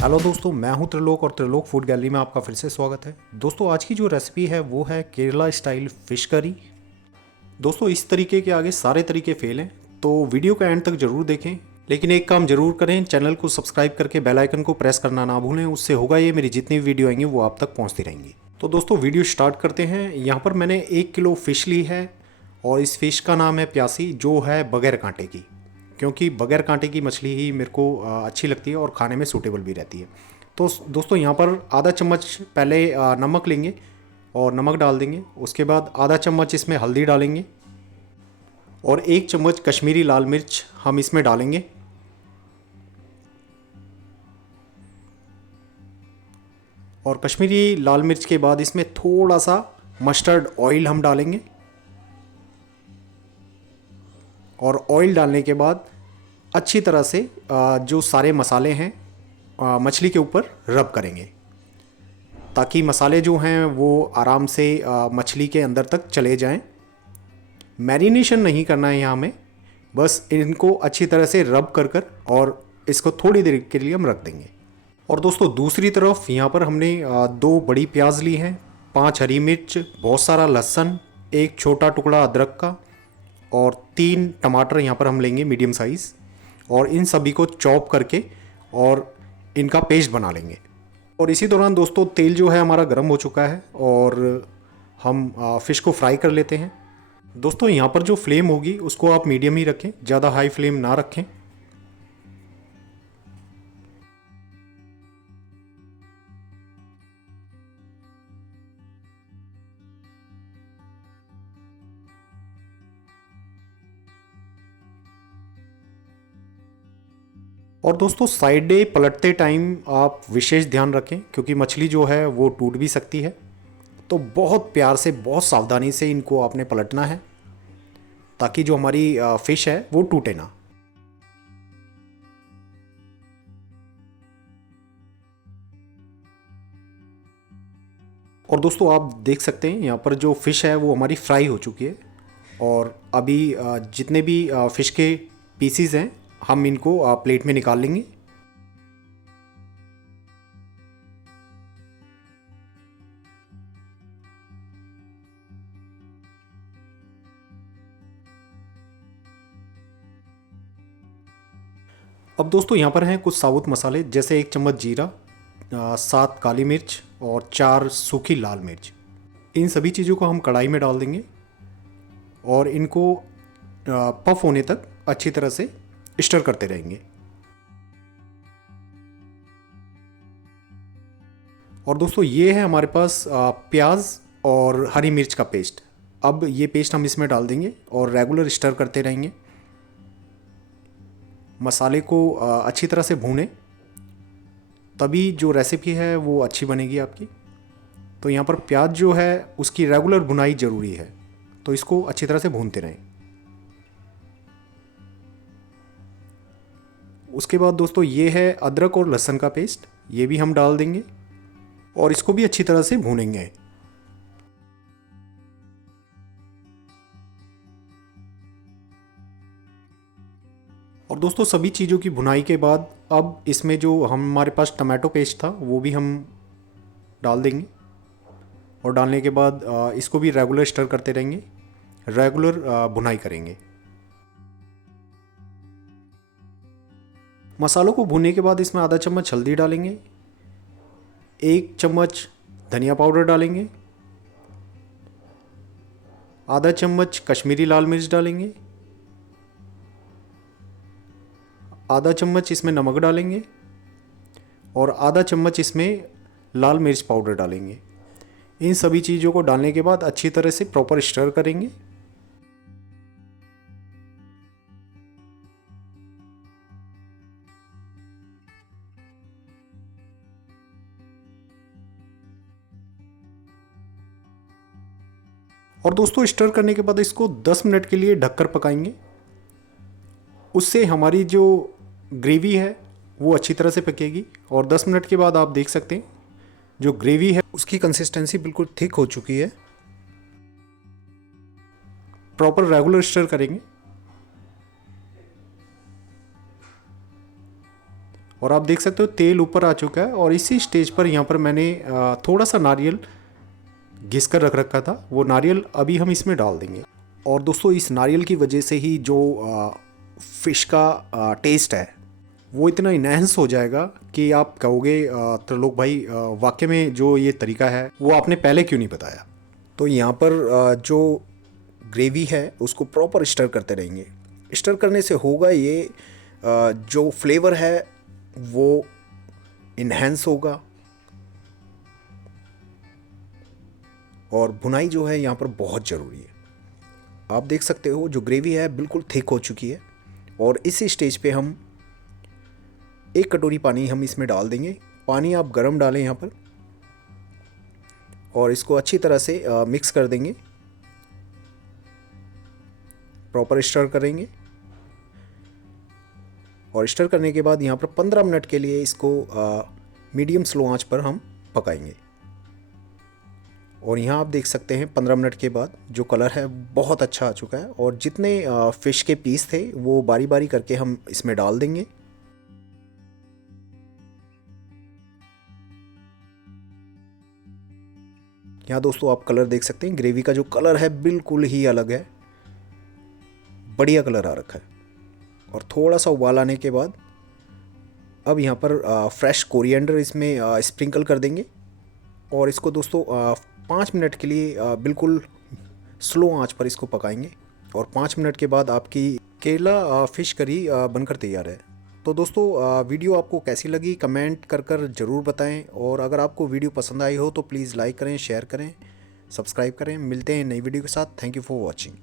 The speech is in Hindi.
हेलो दोस्तों, मैं हूं त्रिलोक और त्रिलोक फूड गैलरी में आपका फिर से स्वागत है। दोस्तों, आज की जो रेसिपी है वो है केरला स्टाइल फिश करी। दोस्तों, इस तरीके के आगे सारे तरीके फेल हैं, तो वीडियो का एंड तक जरूर देखें। लेकिन एक काम जरूर करें, चैनल को सब्सक्राइब करके बेल आइकन को प्रेस करना ना भूलें। उससे होगा ये, मेरी जितनी भी वीडियो आएंगी वो आप तक पहुँचती रहेंगी। तो दोस्तों, वीडियो स्टार्ट करते हैं। यहाँ पर मैंने 1 किलो फ़िश ली है और इस फिश का नाम है प्यासी, जो है बगैर कांटे की, क्योंकि बगैर कांटे की मछली ही मेरे को अच्छी लगती है और खाने में सूटेबल भी रहती है। तो दोस्तों, यहाँ पर आधा चम्मच पहले नमक लेंगे और नमक डाल देंगे। उसके बाद आधा चम्मच इसमें हल्दी डालेंगे और 1 चम्मच कश्मीरी लाल मिर्च हम इसमें डालेंगे। और कश्मीरी लाल मिर्च के बाद इसमें थोड़ा सा मस्टर्ड ऑयल हम डालेंगे। और ऑयल डालने के बाद अच्छी तरह से जो सारे मसाले हैं मछली के ऊपर रब करेंगे, ताकि मसाले जो हैं वो आराम से मछली के अंदर तक चले जाएं। मैरिनेशन नहीं करना है यहाँ हमें, बस इनको अच्छी तरह से रब कर कर और इसको थोड़ी देर के लिए हम रख देंगे। और दोस्तों, दूसरी तरफ यहाँ पर हमने 2 बड़ी प्याज ली हैं, 5 हरी मिर्च, बहुत सारा लहसुन, 1 छोटा टुकड़ा अदरक का और 3 टमाटर यहाँ पर हम लेंगे मीडियम साइज़। और इन सभी को चॉप करके और इनका पेस्ट बना लेंगे। और इसी दौरान दोस्तों, तेल जो है हमारा गर्म हो चुका है और हम फ़िश को फ्राई कर लेते हैं। दोस्तों, यहाँ पर जो फ्लेम होगी उसको आप मीडियम ही रखें, ज़्यादा हाई फ्लेम ना रखें। और दोस्तों, साइडें पलटते टाइम आप विशेष ध्यान रखें, क्योंकि मछली जो है वो टूट भी सकती है। तो बहुत प्यार से, बहुत सावधानी से इनको आपने पलटना है, ताकि जो हमारी फ़िश है वो टूटे ना। और दोस्तों, आप देख सकते हैं यहाँ पर जो फ़िश है वो हमारी फ्राई हो चुकी है। और अभी जितने भी फ़िश के पीसीज हैं हम इनको प्लेट में निकाल लेंगे। अब दोस्तों, यहाँ पर हैं कुछ साबुत मसाले, जैसे 1 चम्मच जीरा, 7 काली मिर्च और 4 सूखी लाल मिर्च। इन सभी चीज़ों को हम कढ़ाई में डाल देंगे और इनको पफ होने तक अच्छी तरह से स्टर करते रहेंगे। और दोस्तों, ये है हमारे पास प्याज और हरी मिर्च का पेस्ट। अब ये पेस्ट हम इसमें डाल देंगे और रेगुलर स्टर करते रहेंगे। मसाले को अच्छी तरह से भूनें, तभी जो रेसिपी है वो अच्छी बनेगी आपकी। तो यहाँ पर प्याज जो है उसकी रेगुलर भुनाई ज़रूरी है, तो इसको अच्छी तरह से भूनते रहें। उसके बाद दोस्तों, ये है अदरक और लहसुन का पेस्ट, ये भी हम डाल देंगे और इसको भी अच्छी तरह से भूनेंगे। और दोस्तों, सभी चीज़ों की भुनाई के बाद अब इसमें जो हमारे पास टमाटो पेस्ट था वो भी हम डाल देंगे। और डालने के बाद इसको भी रेगुलर स्टर करते रहेंगे, रेगुलर भुनाई करेंगे। मसालों को भूनने के बाद इसमें आधा चम्मच हल्दी डालेंगे, 1 चम्मच धनिया पाउडर डालेंगे, आधा चम्मच कश्मीरी लाल मिर्च डालेंगे, आधा चम्मच इसमें नमक डालेंगे और आधा चम्मच इसमें लाल मिर्च पाउडर डालेंगे। इन सभी चीज़ों को डालने के बाद अच्छी तरह से प्रॉपर स्टर करेंगे। और दोस्तों, स्टर करने के बाद इसको 10 मिनट के लिए ढककर पकाएंगे। उससे हमारी जो ग्रेवी है वो अच्छी तरह से पकेगी। और 10 मिनट के बाद आप देख सकते हैं जो ग्रेवी है उसकी कंसिस्टेंसी बिल्कुल थिक हो चुकी है। प्रॉपर रेगुलर स्टर करेंगे। और आप देख सकते हो तेल ऊपर आ चुका है। और इसी स्टेज पर यहाँ पर मैंने थोड़ा सा नारियल घिस कर रख रखा था, वो नारियल अभी हम इसमें डाल देंगे। और दोस्तों इस नारियल की वजह से ही जो फ़िश का टेस्ट है वो इतना इन्हेंस हो जाएगा कि आप कहोगे त्रिलोक भाई वाकई में जो ये तरीका है वो आपने पहले क्यों नहीं बताया। तो यहाँ पर जो ग्रेवी है उसको प्रॉपर स्टर करते रहेंगे। स्टर करने से होगा ये जो फ्लेवर है वो इन्हेंस होगा। और भुनाई जो है यहाँ पर बहुत ज़रूरी है। आप देख सकते हो जो ग्रेवी है बिल्कुल थिक हो चुकी है। और इसी स्टेज पे हम 1 कटोरी पानी हम इसमें डाल देंगे। पानी आप गरम डालें यहाँ पर, और इसको अच्छी तरह से मिक्स कर देंगे, प्रॉपर स्टर करेंगे। और स्टर करने के बाद यहाँ पर 15 मिनट के लिए इसको मीडियम स्लो आंच पर हम पकाएंगे। और यहाँ आप देख सकते हैं 15 मिनट के बाद जो कलर है बहुत अच्छा आ चुका है। और जितने फ़िश के पीस थे वो बारी बारी करके हम इसमें डाल देंगे। यहाँ दोस्तों आप कलर देख सकते हैं, ग्रेवी का जो कलर है बिल्कुल ही अलग है, बढ़िया कलर आ रखा है। और थोड़ा सा उबाल आने के बाद अब यहाँ पर फ्रेश कोरिएंडर इसमें स्प्रिंकल कर देंगे। और इसको दोस्तों 5 मिनट के लिए बिल्कुल स्लो आंच पर इसको पकाएंगे। और 5 मिनट के बाद आपकी केरला फ़िश करी बनकर तैयार है। तो दोस्तों वीडियो आपको कैसी लगी कमेंट कर कर ज़रूर बताएं। और अगर आपको वीडियो पसंद आई हो तो प्लीज़ लाइक करें, शेयर करें, सब्सक्राइब करें। मिलते हैं नई वीडियो के साथ। Thank you for watching.